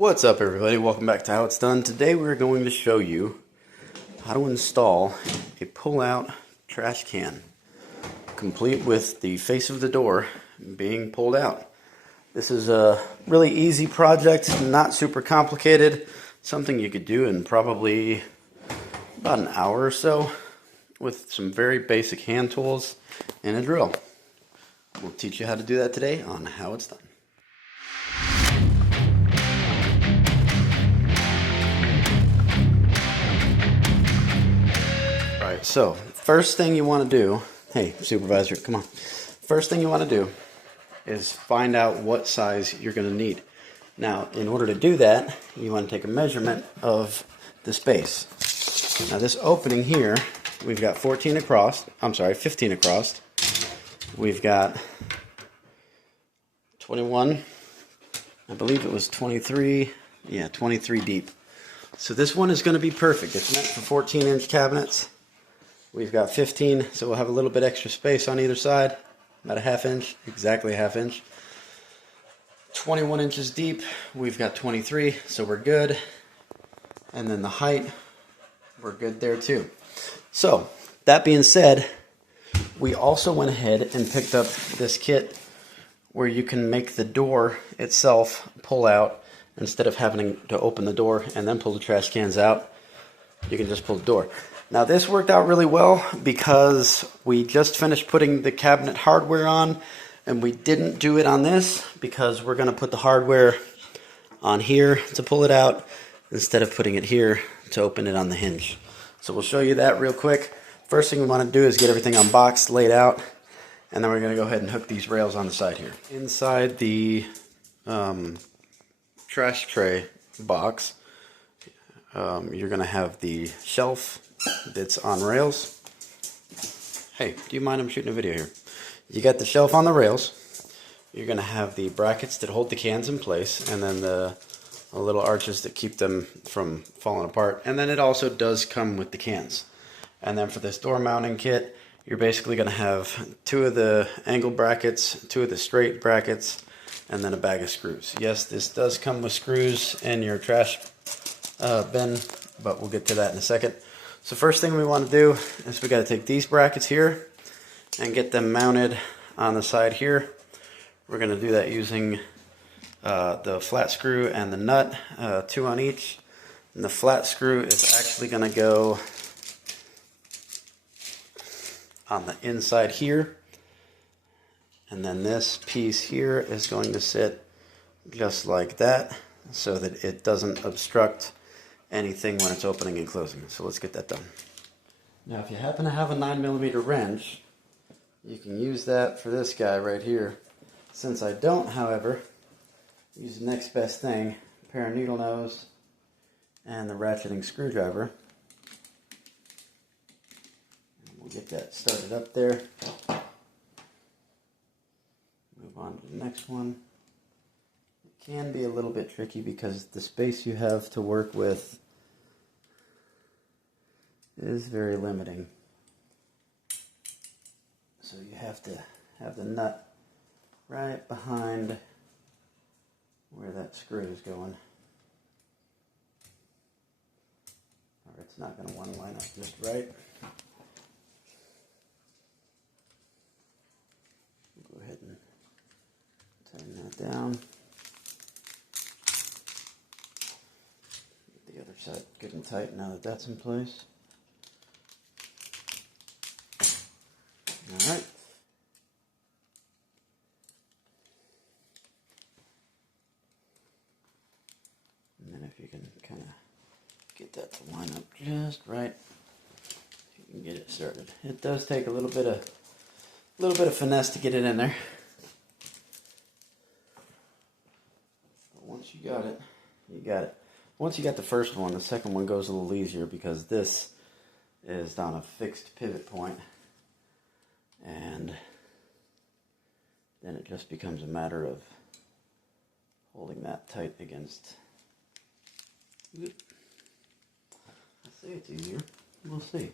What's up, everybody? Welcome back to How It's Done. Today we're going to show you how to install a pull-out trash can, complete with the face of the door being pulled out. This is a really easy project, not super complicated, something you could do in probably about an hour or so with some very basic hand tools and a drill. We'll teach you how to do that today on How It's Done. So, first thing you want to do, hey, supervisor, come on. First thing you want to do is find out what size you're going to need. Now, in order to do that, you want to take a measurement of the space. Now, this opening here, we've got 15 across. We've got 21, I believe it was 23, 23 deep. So this one is going to be perfect. It's meant for 14-inch cabinets. We've got 15, so we'll have a little bit extra space on either side, about a half inch, exactly a half inch. 21 inches deep, we've got 23, so we're good. And then the height, we're good there too. So, that being said, we also went ahead and picked up this kit where you can make the door itself pull out. Instead of having to open the door and then pull the trash cans out, you can just pull the door. Now this worked out really well because we just finished putting the cabinet hardware on, and we didn't do it on this because we're going to put the hardware on here to pull it out instead of putting it here to open it on the hinge. So we'll show you that real quick. First thing we want to do is get everything unboxed, laid out, and then we're going to go ahead and hook these rails on the side here. Inside the trash tray box, you're going to have the shelf that's on rails. Hey, do you mind? I'm shooting a video here. You got the shelf on the rails. You're going to have the brackets that hold the cans in place, and then the little arches that keep them from falling apart. And then it also does come with the cans. And then for this door mounting kit, you're basically going to have 2 of the angle brackets, 2 of the straight brackets, and then a bag of screws. Yes, this does come with screws in your trash bin, but we'll get to that in a second. So first thing we want to do is we got to take these brackets here and get them mounted on the side here. We're going to do that using the flat screw and the nut, 2 on each. And the flat screw is actually going to go on the inside here. And then this piece here is going to sit just like that so that it doesn't obstruct anything when it's opening and closing. So let's get that done. Now if you happen to have a 9mm wrench, you can use that for this guy right here. Since I don't, however, use the next best thing, a pair of needle nose and the ratcheting screwdriver. And we'll get that started up there. Move on to the next one. It can be a little bit tricky because the space you have to work with is very limiting. So you have to have the nut right behind where that screw is going, or it's not going to want to line up just right. Go ahead and tighten that down. Get the other side good and tight now that that's in place. Alright. And then if you can kind of get that to line up just right, you can get it started. It does take a little bit of finesse to get it in there. But once you got it, you got it. Once you got the first one, the second one goes a little easier because this is on a fixed pivot point. And then it just becomes a matter of holding that tight against. I say it's easier. We'll see.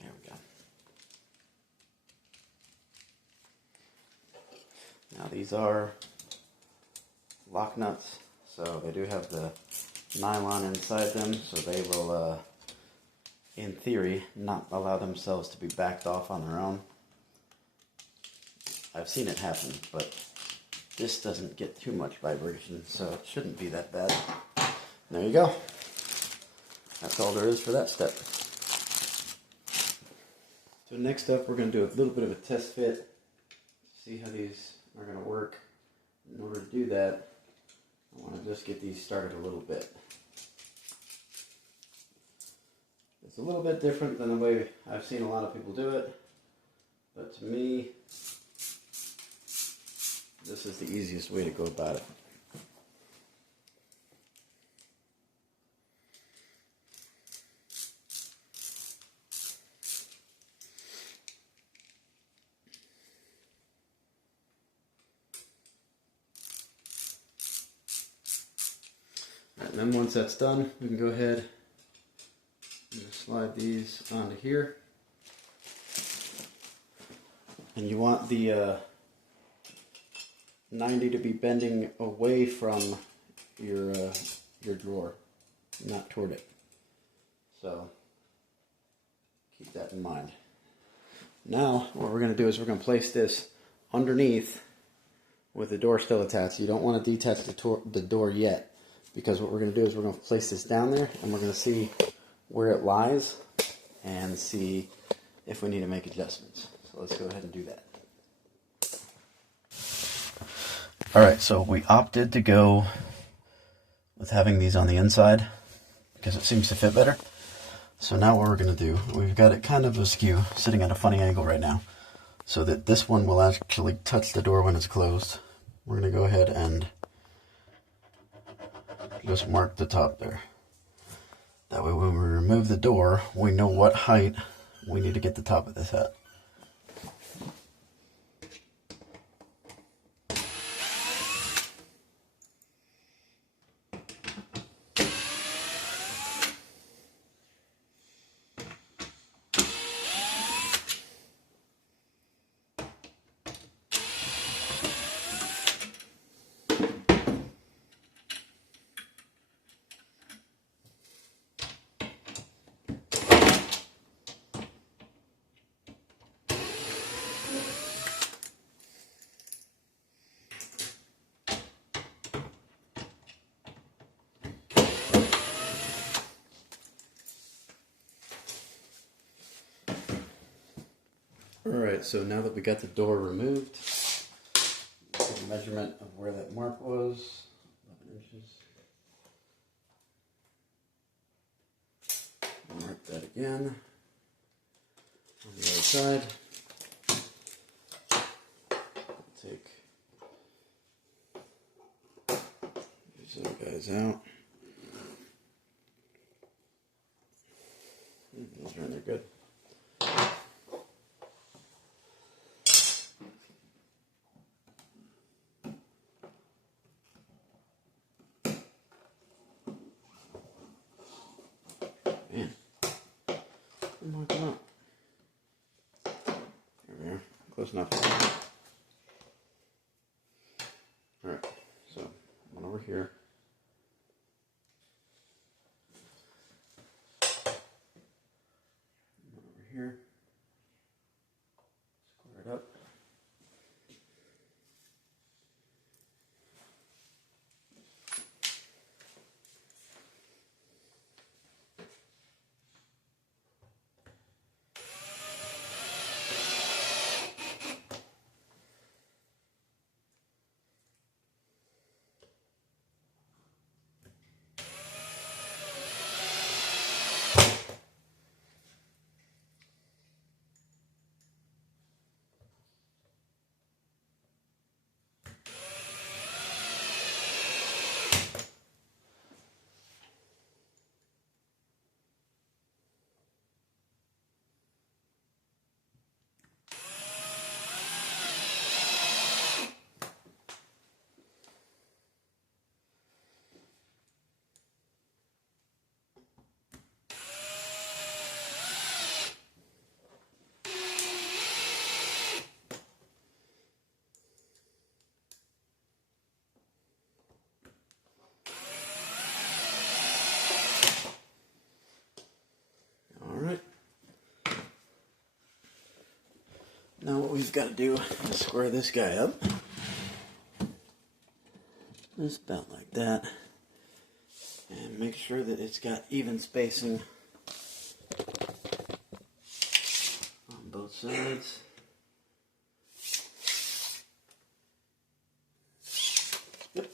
There we go. Now these are lock nuts, so they do have the nylon inside them, so they will, in theory, not allow themselves to be backed off on their own. I've seen it happen, but this doesn't get too much vibration, so it shouldn't be that bad. There you go. That's all there is for that step. So next up, we're going to do a little bit of a test fit, see how these are going to work. In order to do that, I want to just get these started a little bit. It's a little bit different than the way I've seen a lot of people do it, but to me, this is the easiest way to go about it. And then once that's done, we can go ahead and just slide these onto here. And you want the 90 to be bending away from your drawer, not toward it. So keep that in mind. Now what we're going to do is we're going to place this underneath with the door still attached. You don't want to detach the door yet, because what we're going to do is we're going to place this down there and we're going to see where it lies and see if we need to make adjustments. So let's go ahead and do that. Alright, so we opted to go with having these on the inside because it seems to fit better. So now what we're going to do, we've got it kind of askew, sitting at a funny angle right now, so that this one will actually touch the door when it's closed. We're going to go ahead and just mark the top there. That way when we remove the door, we know what height we need to get the top of this at. Alright, so now that we got the door removed, take a measurement of where that mark was, 11 inches. Mark that again on the other side. Take these little guys out. Those are in there good. Man, mark them up. There we are. Close enough. Alright, so one over here. One over here. Square it up. Now what we've got to do is square this guy up. Just about like that. And make sure that it's got even spacing on both sides. Yep.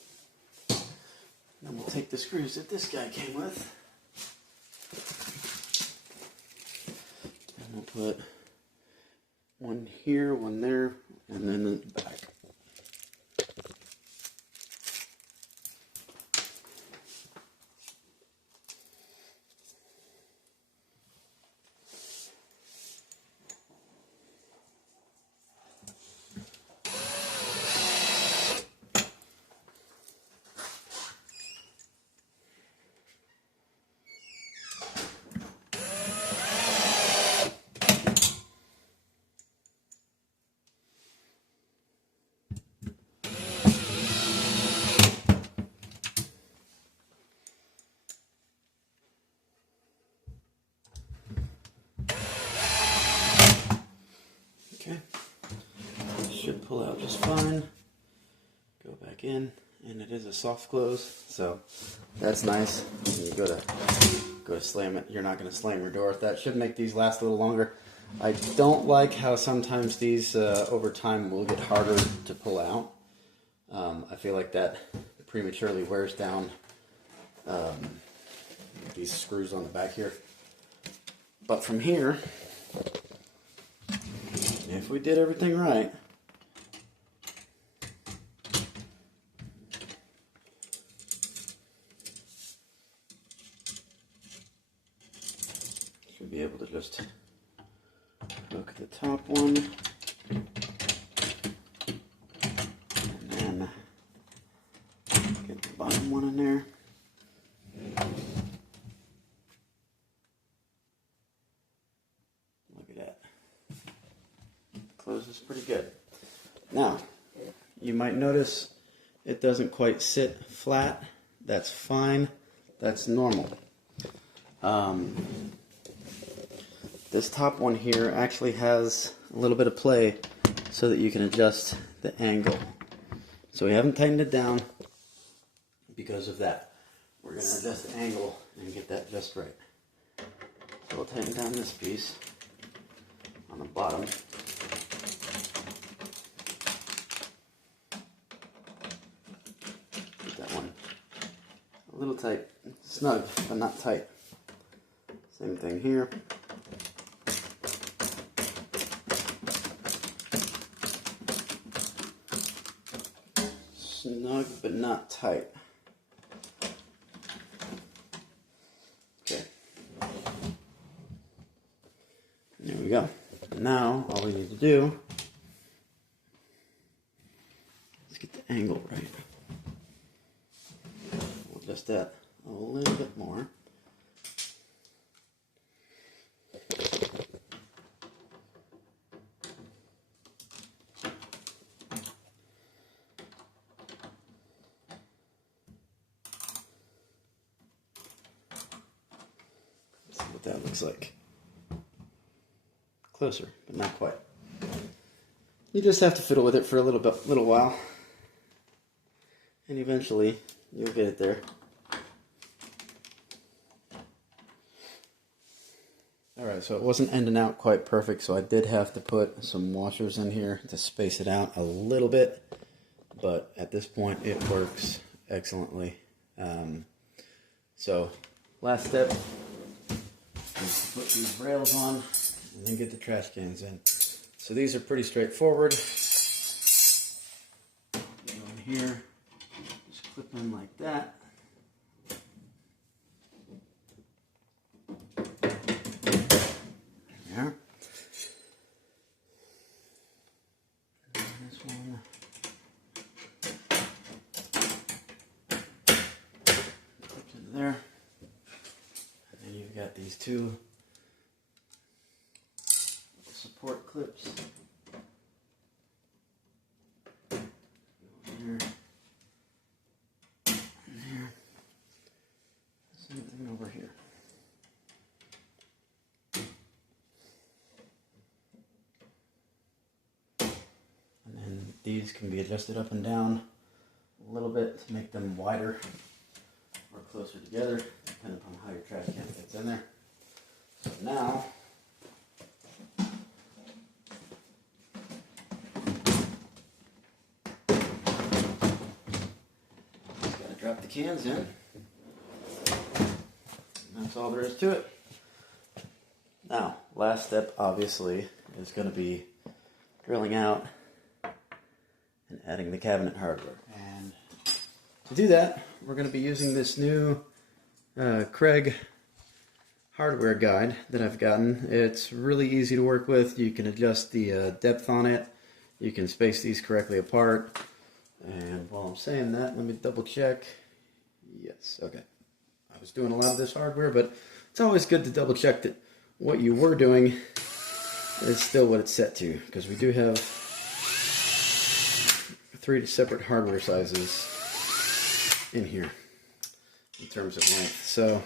Then we'll take the screws that this guy came with. And we'll put one here, one there, and then the back. Okay, should pull out just fine. Go back in, and it is a soft close, so that's nice. When you go to slam it, you're not going to slam your door. That should make these last a little longer. I don't like how sometimes these over time will get harder to pull out. I feel like that prematurely wears down these screws on the back here. But from here, if we did everything right, should be able to just hook the top one, and then get the bottom one in there. Look at that. Closes pretty good. Now, you might notice it doesn't quite sit flat. That's fine. That's normal. This top one here actually has a little bit of play so that you can adjust the angle. So we haven't tightened it down because of that. We're going to adjust the angle and get that just right. So we'll tighten down this piece on the bottom. Get that one a little tight. Snug, but not tight. Same thing here. Snug, but not tight. Okay. There we go. Now, all we need to do is get the angle right. We'll adjust that a little bit more. See what that looks like. Closer, but not quite. You just have to fiddle with it for a little while, and eventually you'll get it there. Alright, so it wasn't ending out quite perfect, so I did have to put some washers in here to space it out a little bit, but at this point it works excellently. So, last step is to put these rails on and then get the trash cans in. So these are pretty straightforward. Go in here, just clip in like that. There. And this one. Clips into there. And then you've got these two support clips. Here. And here. Same thing over here. these can be adjusted up and down a little bit to make them wider or closer together, depending upon how your trash can fits in there. So now, just gotta drop the cans in. And that's all there is to it. Now, last step obviously is going to be drilling out and adding the cabinet hardware. And to do that, we're going to be using this new Craig hardware guide that I've gotten. It's really easy to work with. You can adjust the depth on it. You can space these correctly apart. And while I'm saying that, let me double check. Yes, okay. I was doing a lot of this hardware, but it's always good to double check that what you were doing is still what it's set to, because we do have 3 separate hardware sizes in here in terms of length. So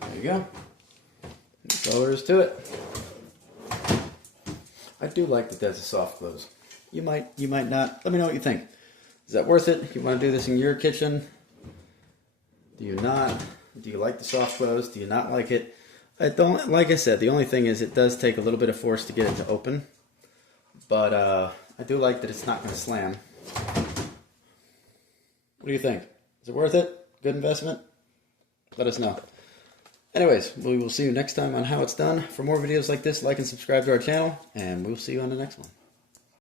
there you go. That's all there is to it. I do like that that's a soft close. You might not. Let me know what you think. Is that worth it? You want to do this in your kitchen? Do you not? Do you like the soft close? Do you not like it? I don't. Like I said, the only thing is it does take a little bit of force to get it to open. But I do like that it's not going to slam. What do you think? Is it worth it? Good investment? Let us know. Anyways, we will see you next time on how it's done. For more videos like this, like and subscribe to our channel, and we'll see you on the next one.